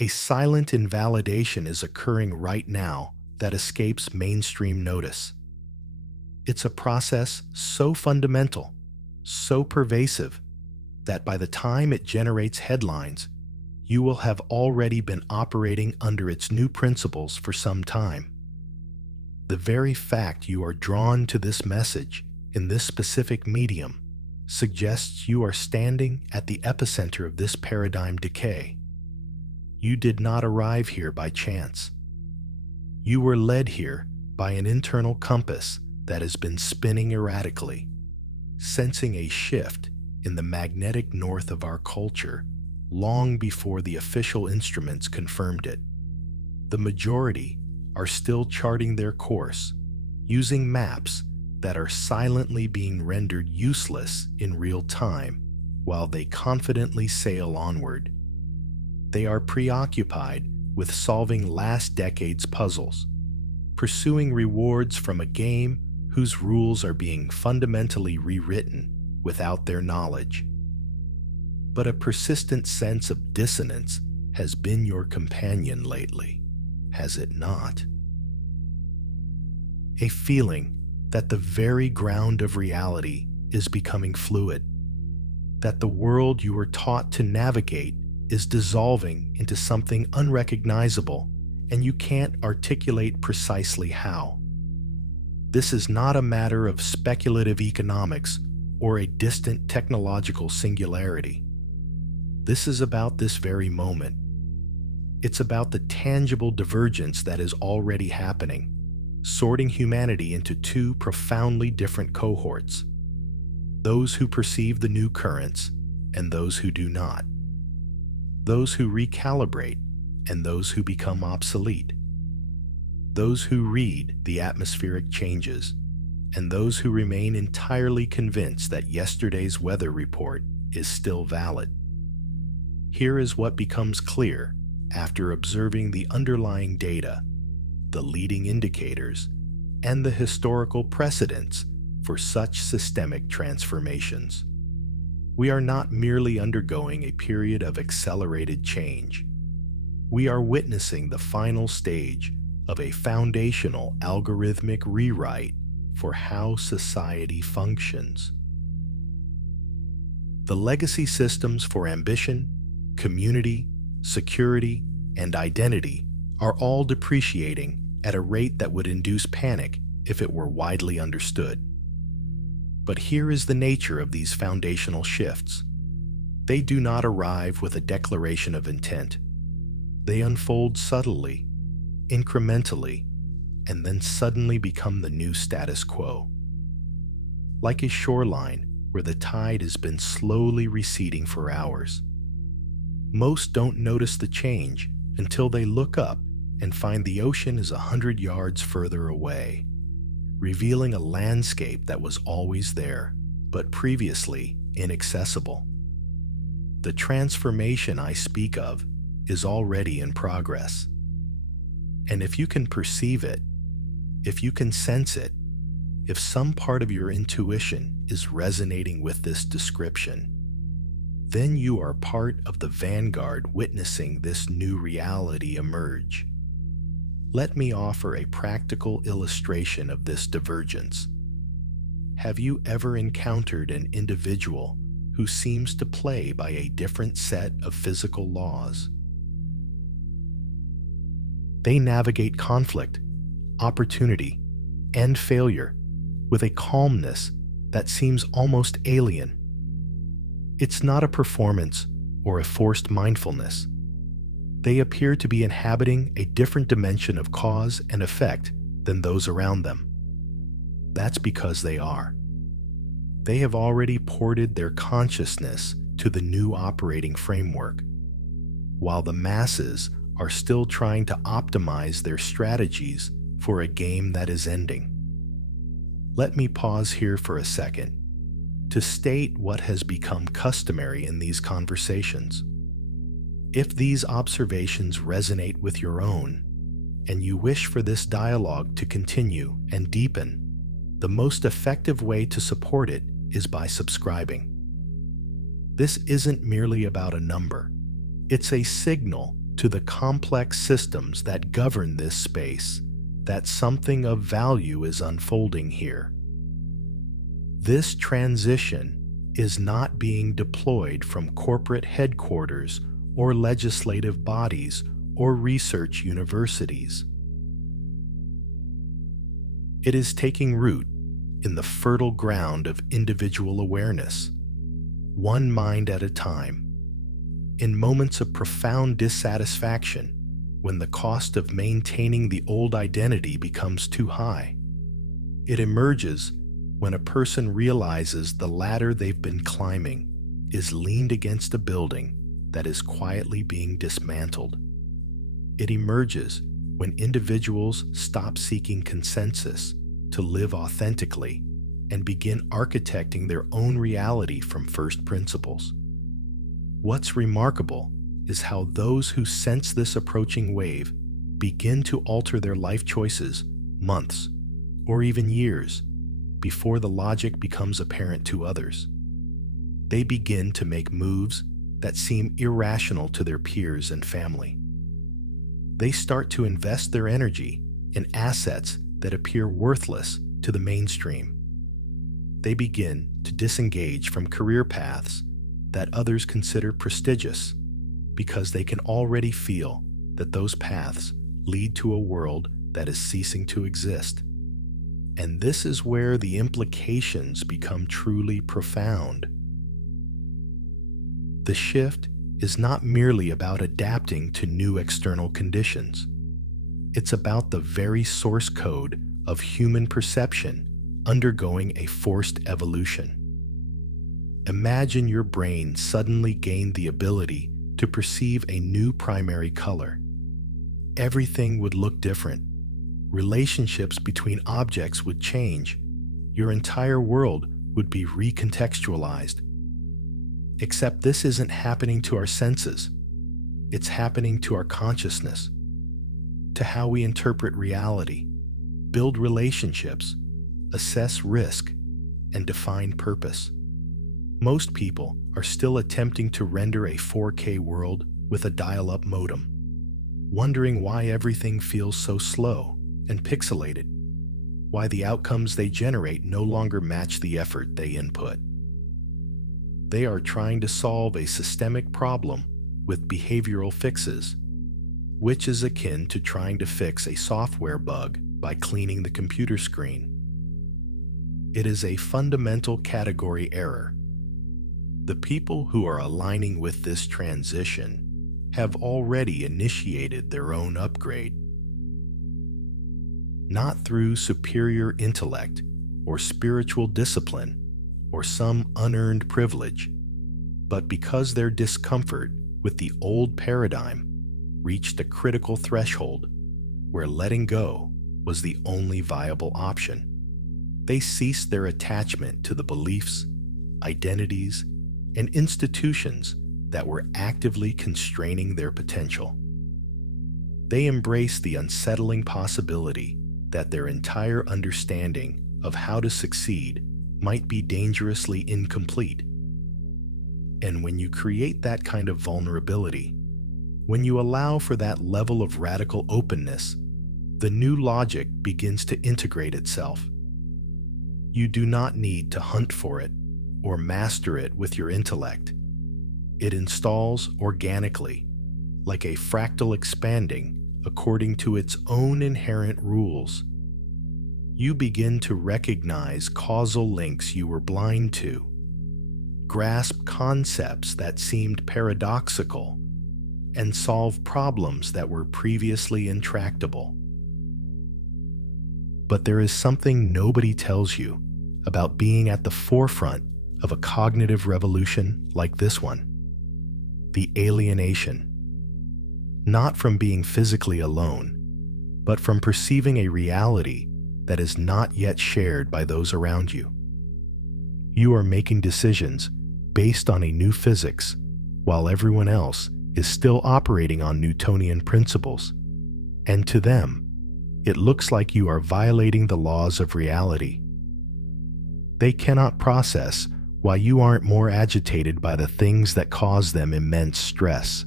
A silent invalidation is occurring right now that escapes mainstream notice. It's a process so fundamental, so pervasive, that by the time it generates headlines, you will have already been operating under its new principles for some time. The very fact you are drawn to this message in this specific medium suggests you are standing at the epicenter of this paradigm decay. You did not arrive here by chance. You were led here by an internal compass that has been spinning erratically, sensing a shift in the magnetic north of our culture long before the official instruments confirmed it. The majority are still charting their course, using maps that are silently being rendered useless in real time while they confidently sail onward. They are preoccupied with solving last decade's puzzles, pursuing rewards from a game whose rules are being fundamentally rewritten without their knowledge. But a persistent sense of dissonance has been your companion lately, has it not? A feeling that the very ground of reality is becoming fluid, that the world you were taught to navigate is dissolving into something unrecognizable, and you can't articulate precisely how. This is not a matter of speculative economics or a distant technological singularity. This is about this very moment. It's about the tangible divergence that is already happening, sorting humanity into two profoundly different cohorts: those who perceive the new currents and those who do not, those who recalibrate and those who become obsolete, those who read the atmospheric changes and those who remain entirely convinced that yesterday's weather report is still valid. Here is what becomes clear after observing the underlying data, the leading indicators, and the historical precedents for such systemic transformations. We are not merely undergoing a period of accelerated change. We are witnessing the final stage of a foundational algorithmic rewrite for how society functions. The legacy systems for ambition, community, security, and identity are all depreciating at a rate that would induce panic if it were widely understood. But here is the nature of these foundational shifts. They do not arrive with a declaration of intent. They unfold subtly, incrementally, and then suddenly become the new status quo. Like a shoreline where the tide has been slowly receding for hours. Most don't notice the change until they look up and find the ocean is 100 yards further away, revealing a landscape that was always there, but previously inaccessible. The transformation I speak of is already in progress. And if you can perceive it, if you can sense it, if some part of your intuition is resonating with this description, then you are part of the vanguard witnessing this new reality emerge. Let me offer a practical illustration of this divergence. Have you ever encountered an individual who seems to play by a different set of physical laws? They navigate conflict, opportunity, and failure with a calmness that seems almost alien. It's not a performance or a forced mindfulness. They appear to be inhabiting a different dimension of cause and effect than those around them. That's because they are. They have already ported their consciousness to the new operating framework, while the masses are still trying to optimize their strategies for a game that is ending. Let me pause here for a second to state what has become customary in these conversations. If these observations resonate with your own, and you wish for this dialogue to continue and deepen, the most effective way to support it is by subscribing. This isn't merely about a number. It's a signal to the complex systems that govern this space that something of value is unfolding here. This transition is not being deployed from corporate headquarters or legislative bodies or research universities. It is taking root in the fertile ground of individual awareness, one mind at a time, in moments of profound dissatisfaction when the cost of maintaining the old identity becomes too high. It emerges when a person realizes the ladder they've been climbing is leaned against a building that is quietly being dismantled. It emerges when individuals stop seeking consensus to live authentically and begin architecting their own reality from first principles. What's remarkable is how those who sense this approaching wave begin to alter their life choices months or even years before the logic becomes apparent to others. They begin to make moves that seem irrational to their peers and family. They start to invest their energy in assets that appear worthless to the mainstream. They begin to disengage from career paths that others consider prestigious because they can already feel that those paths lead to a world that is ceasing to exist. And this is where the implications become truly profound. The shift is not merely about adapting to new external conditions. It's about the very source code of human perception undergoing a forced evolution. Imagine your brain suddenly gained the ability to perceive a new primary color. Everything would look different. Relationships between objects would change. Your entire world would be recontextualized. Except this isn't happening to our senses. It's happening to our consciousness, to how we interpret reality, build relationships, assess risk, and define purpose. Most people are still attempting to render a 4K world with a dial-up modem, wondering why everything feels so slow and pixelated, why the outcomes they generate no longer match the effort they input. They are trying to solve a systemic problem with behavioral fixes, which is akin to trying to fix a software bug by cleaning the computer screen. It is a fundamental category error. The people who are aligning with this transition have already initiated their own upgrade. Not through superior intellect or spiritual discipline or some unearned privilege, but because their discomfort with the old paradigm reached a critical threshold where letting go was the only viable option. They ceased their attachment to the beliefs, identities, and institutions that were actively constraining their potential. They embraced the unsettling possibility that their entire understanding of how to succeed might be dangerously incomplete. And when you create that kind of vulnerability, when you allow for that level of radical openness, the new logic begins to integrate itself. You do not need to hunt for it or master it with your intellect. It installs organically, like a fractal expanding according to its own inherent rules. You begin to recognize causal links you were blind to, grasp concepts that seemed paradoxical, and solve problems that were previously intractable. But there is something nobody tells you about being at the forefront of a cognitive revolution like this one: the alienation. Not from being physically alone, but from perceiving a reality that is not yet shared by those around you. You are making decisions based on a new physics, while everyone else is still operating on Newtonian principles. And to them, it looks like you are violating the laws of reality. They cannot process why you aren't more agitated by the things that cause them immense stress.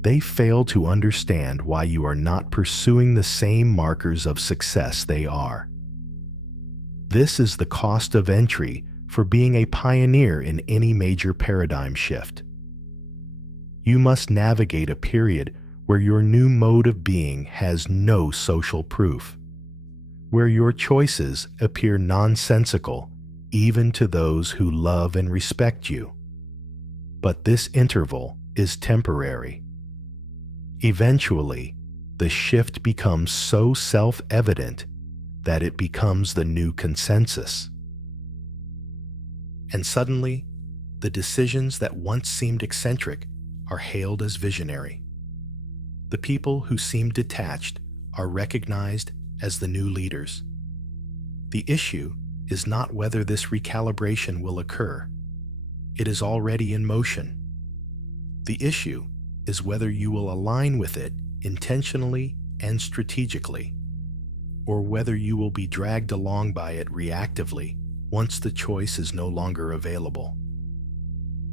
They fail to understand why you are not pursuing the same markers of success they are. This is the cost of entry for being a pioneer in any major paradigm shift. You must navigate a period where your new mode of being has no social proof, where your choices appear nonsensical even to those who love and respect you. But this interval is temporary. Eventually, the shift becomes so self-evident that it becomes the new consensus. And suddenly, the decisions that once seemed eccentric are hailed as visionary. The people who seemed detached are recognized as the new leaders. The issue is not whether this recalibration will occur. It is already in motion. The issue is whether you will align with it intentionally and strategically, or whether you will be dragged along by it reactively once the choice is no longer available.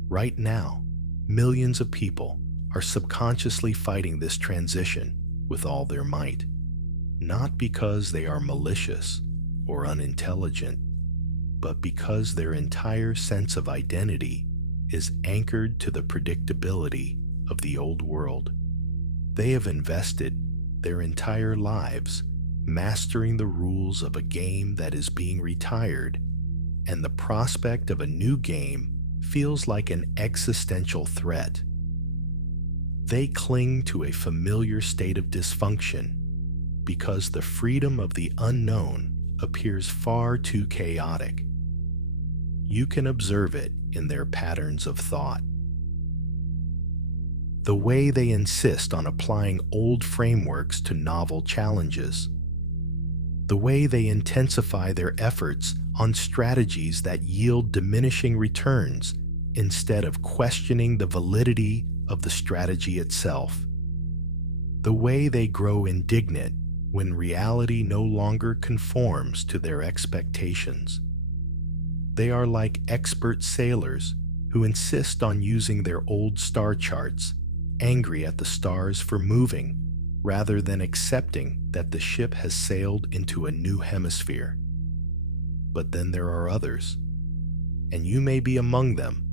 Right now, millions of people are subconsciously fighting this transition with all their might, not because they are malicious or unintelligent, but because their entire sense of identity is anchored to the predictability of the old world. They have invested their entire lives mastering the rules of a game that is being retired, and the prospect of a new game feels like an existential threat. They cling to a familiar state of dysfunction because the freedom of the unknown appears far too chaotic. You can observe it in their patterns of thought. The way they insist on applying old frameworks to novel challenges. The way they intensify their efforts on strategies that yield diminishing returns instead of questioning the validity of the strategy itself. The way they grow indignant when reality no longer conforms to their expectations. They are like expert sailors who insist on using their old star charts, angry at the stars for moving, rather than accepting that the ship has sailed into a new hemisphere. But then there are others, and you may be among them,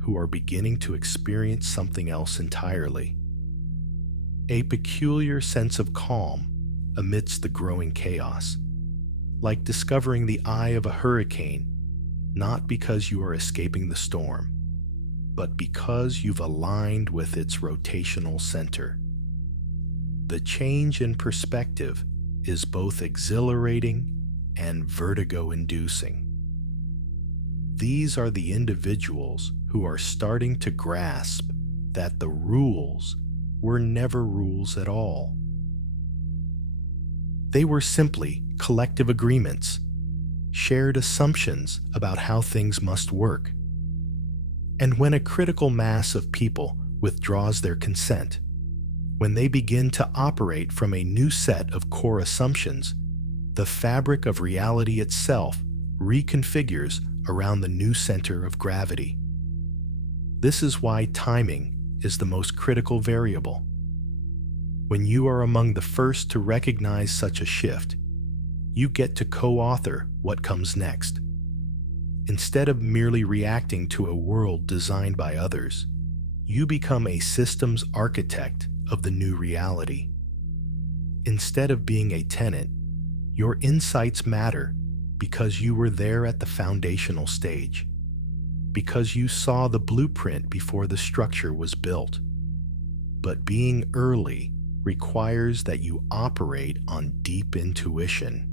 who are beginning to experience something else entirely. A peculiar sense of calm amidst the growing chaos, like discovering the eye of a hurricane, not because you are escaping the storm, but because you've aligned with its rotational center. The change in perspective is both exhilarating and vertigo-inducing. These are the individuals who are starting to grasp that the rules were never rules at all. They were simply collective agreements, shared assumptions about how things must work. And when a critical mass of people withdraws their consent, when they begin to operate from a new set of core assumptions, the fabric of reality itself reconfigures around the new center of gravity. This is why timing is the most critical variable. When you are among the first to recognize such a shift, you get to co-author what comes next. Instead of merely reacting to a world designed by others, you become a systems architect of the new reality. Instead of being a tenant, your insights matter because you were there at the foundational stage, because you saw the blueprint before the structure was built. But being early requires that you operate on deep intuition,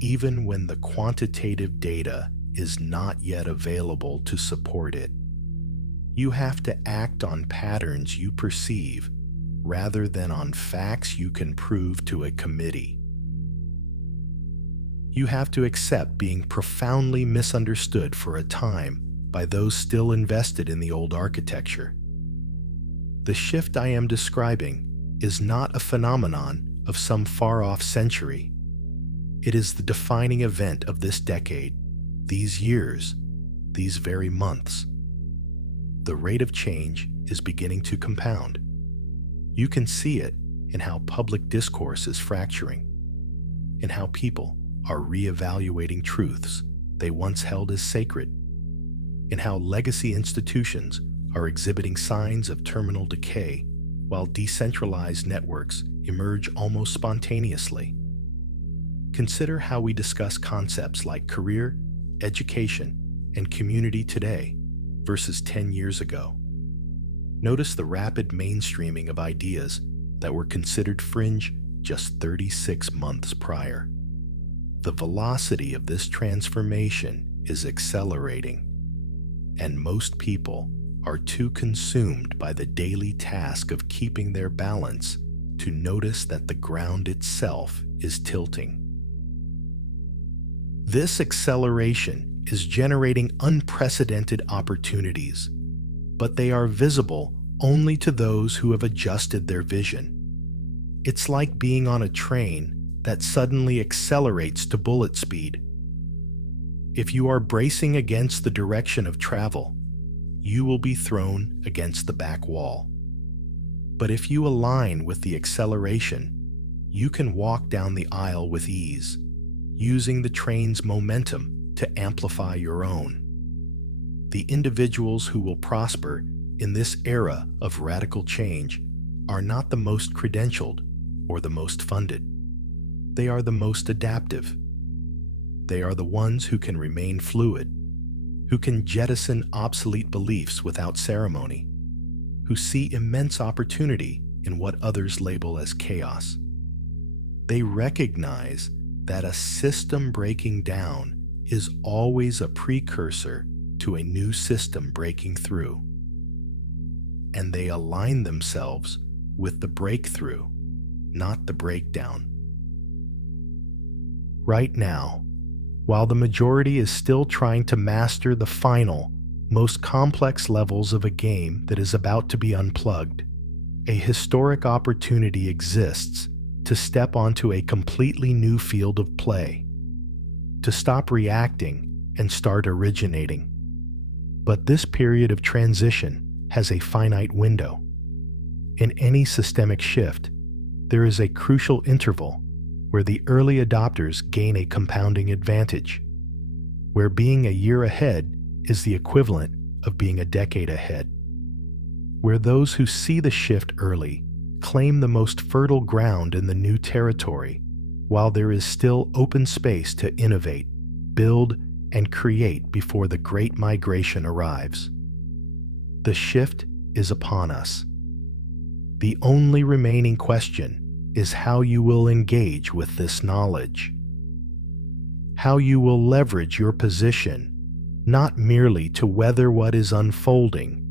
even when the quantitative data is not yet available to support it. You have to act on patterns you perceive rather than on facts you can prove to a committee. You have to accept being profoundly misunderstood for a time by those still invested in the old architecture. The shift I am describing is not a phenomenon of some far-off century. It is the defining event of this decade, these years, these very months. The rate of change is beginning to compound. You can see it in how public discourse is fracturing, in how people are reevaluating truths they once held as sacred, in how legacy institutions are exhibiting signs of terminal decay while decentralized networks emerge almost spontaneously. Consider how we discuss concepts like career, education, and community today versus 10 years ago. Notice the rapid mainstreaming of ideas that were considered fringe just 36 months prior. The velocity of this transformation is accelerating, and most people are too consumed by the daily task of keeping their balance to notice that the ground itself is tilting. This acceleration is generating unprecedented opportunities, but they are visible only to those who have adjusted their vision. It's like being on a train that suddenly accelerates to bullet speed. If you are bracing against the direction of travel, you will be thrown against the back wall. But if you align with the acceleration, you can walk down the aisle with ease, using the train's momentum to amplify your own. The individuals who will prosper in this era of radical change are not the most credentialed or the most funded. They are the most adaptive. They are the ones who can remain fluid, who can jettison obsolete beliefs without ceremony, who see immense opportunity in what others label as chaos. They recognize that a system breaking down is always a precursor to a new system breaking through. And they align themselves with the breakthrough, not the breakdown. Right now, while the majority is still trying to master the final, most complex levels of a game that is about to be unplugged, a historic opportunity exists to step onto a completely new field of play, to stop reacting and start originating. But this period of transition has a finite window. In any systemic shift, there is a crucial interval where the early adopters gain a compounding advantage, where being a year ahead is the equivalent of being a decade ahead, where those who see the shift early claim the most fertile ground in the new territory, while there is still open space to innovate, build, and create before the great migration arrives. The shift is upon us. The only remaining question is how you will engage with this knowledge. How you will leverage your position, not merely to weather what is unfolding,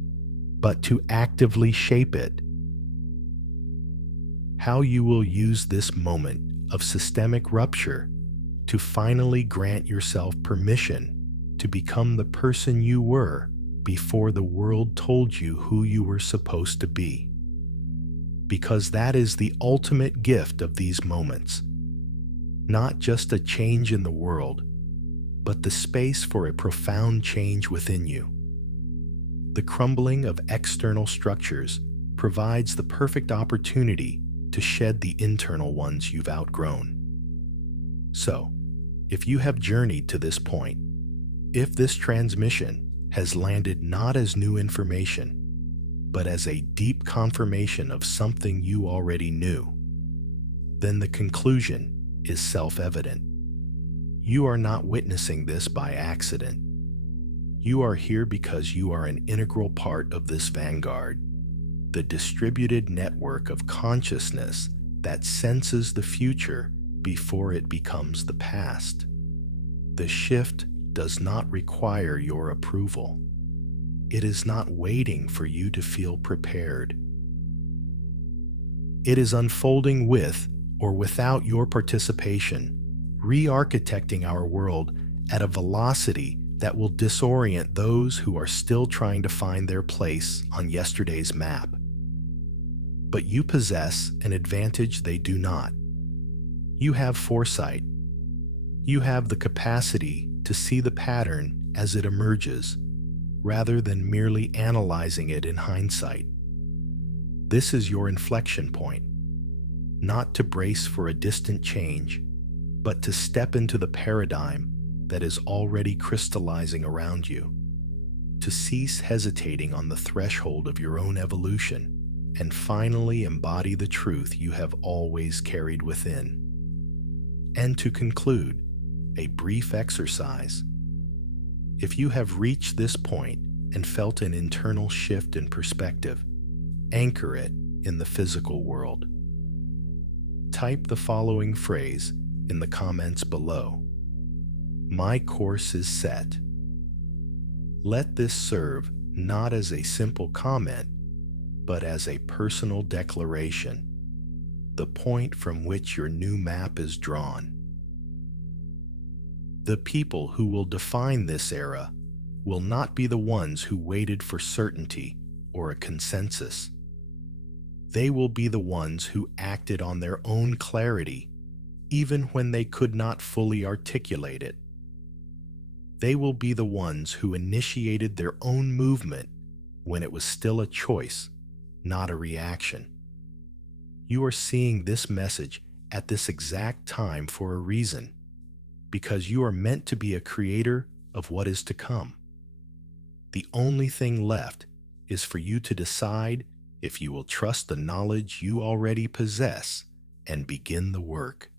but to actively shape it. How you will use this moment of systemic rupture to finally grant yourself permission to become the person you were before the world told you who you were supposed to be. Because that is the ultimate gift of these moments. Not just a change in the world, but the space for a profound change within you. The crumbling of external structures provides the perfect opportunity to shed the internal ones you've outgrown. So, if you have journeyed to this point, if this transmission has landed not as new information, but as a deep confirmation of something you already knew, then the conclusion is self-evident. You are not witnessing this by accident. You are here because you are an integral part of this vanguard, the distributed network of consciousness that senses the future before it becomes the past. The shift does not require your approval. It is not waiting for you to feel prepared. It is unfolding with or without your participation, re-architecting our world at a velocity that will disorient those who are still trying to find their place on yesterday's map. But you possess an advantage they do not. You have foresight. You have the capacity to see the pattern as it emerges, rather than merely analyzing it in hindsight. This is your inflection point, not to brace for a distant change, but to step into the paradigm that is already crystallizing around you, to cease hesitating on the threshold of your own evolution and finally embody the truth you have always carried within. And to conclude, a brief exercise. If you have reached this point and felt an internal shift in perspective, anchor it in the physical world. Type the following phrase in the comments below. My course is set. Let this serve not as a simple comment, but as a personal declaration, the point from which your new map is drawn. The people who will define this era will not be the ones who waited for certainty or a consensus. They will be the ones who acted on their own clarity, even when they could not fully articulate it. They will be the ones who initiated their own movement when it was still a choice, not a reaction. You are seeing this message at this exact time for a reason, because you are meant to be a creator of what is to come. The only thing left is for you to decide if you will trust the knowledge you already possess and begin the work.